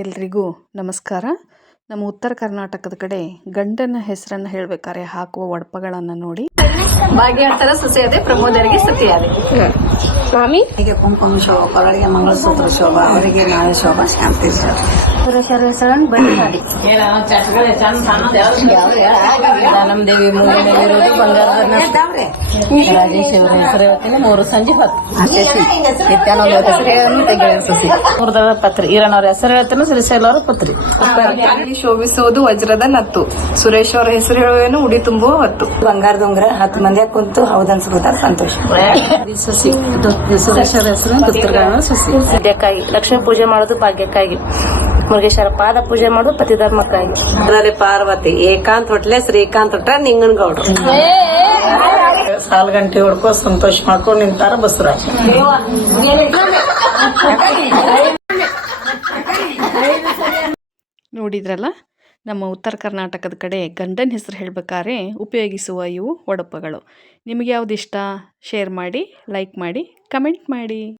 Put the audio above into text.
ಎಲ್ರಿಗೂ ನಮಸ್ಕಾರ. ನಮ್ಮ ಉತ್ತರ ಕರ್ನಾಟಕದ ಕಡೆ ಗಂಡನ ಹೆಸರನ್ನು ಹೇಳ್ಬೇಕಾರೆ ಹಾಕುವ ಒಡಪಗಳನ್ನು ನೋಡಿ. ಭಾಗ್ಯಾರ್ಥರ ಸೊಸೆಯದೆ ಪ್ರಮೋದರಿಗೆ ಸತಿಯಾದೆ. ಸ್ವಾಮಿ? ಹೀಗೆ ಕುಂಕುಮ ಶೋಭ ಕೊರಳಿಗೆ ಮಂಗಳಸೂತ್ರ ಶೋಭ ಅವರಿಗೆ ನಾಳೆ ಶೋಭ ಶಾಂತಿ ಸರ್ ಸುರೇಶರ ಹೆಸರನ್ನು ಬಂದಾಡಿ ಮೂಗಿನಲ್ಲಿರುವುದು ಬಂಗಾರದ ರಾಜೇಶ್ ಅವರ ಹೆಸರು ಹೇಳ್ತೀನಿ ಮೂರು ಸಂಜೆ ಹತ್ತು. ನಿತ್ಯಾನಂದ ಅವ್ರ ಹೆಸರು ಹೇಳೋನು ಸೊಸಿ ಮೂರ್ದಳ ಪತ್ರಿ ಈರಣ್ಣವ್ರ ಹೆಸರು ಹೇಳ್ತೀನಿ ಶ್ರೀಶೈಲ ಅವರ ಪತ್ರಿ ಶೋಭಿಸುವುದು ವಜ್ರದ ನತ್ತು. ಸುರೇಶ್ ಅವರ ಹೆಸರು ಹೇಳುವೇನು ಉಡಿ ತುಂಬುವ ಹೊತ್ತು. ಬಂಗಾರದ ಉಂಗ್ರ ಹತ್ತು ಮಂದಿ ಕುಂತು ಹೌದನ್ಸ್ಬೋದ ಸಂತೋಷ. ಸುರೇಶ್ ಅವರ ಹೆಸರು ಸಸಿ. ಸೊಸಿ. ಸದ್ಯಕ್ಕಾಗಿ ಲಕ್ಷ್ಮೀ ಪೂಜೆ ಮಾಡೋದು ಭಾಗ್ಯಕ್ಕಾಗಿ. ಮುರುಗೇಶ್ವರ ಪಾದ ಪೂಜೆ ಮಾಡು ಪತಿಧರ್ಮಕ್ಕಾಗಿ. ಅದರಲ್ಲಿ ಪಾರ್ವತಿ ಏಕಾಂತ್ ಹೊಟ್ಲೆ ಶ್ರೀಕಾಂತ್ ಹೊಟ್ಟ ನಿಂಗನಗೌಡ್ರು ಸಾಲ್ ಗಂಟೆ ಹೊಡ್ಕೊ ಸಂತೋಷ ಮಾಡ್ಕೊಂಡು ನಿಂತಾರ ಬಸವರಾಜ್. ನೋಡಿದ್ರಲ್ಲ ನಮ್ಮ ಉತ್ತರ ಕರ್ನಾಟಕದ ಕಡೆ ಗಂಡನ ಹೆಸರು ಹೇಳಬೇಕಾದ್ರೆ ಉಪಯೋಗಿಸುವ ಇವು ಒಡಪಗಳು ನಿಮಗೆ ಯಾವ್ದು ಇಷ್ಟ? ಶೇರ್ ಮಾಡಿ ಲೈಕ್ ಮಾಡಿ ಕಮೆಂಟ್ ಮಾಡಿ.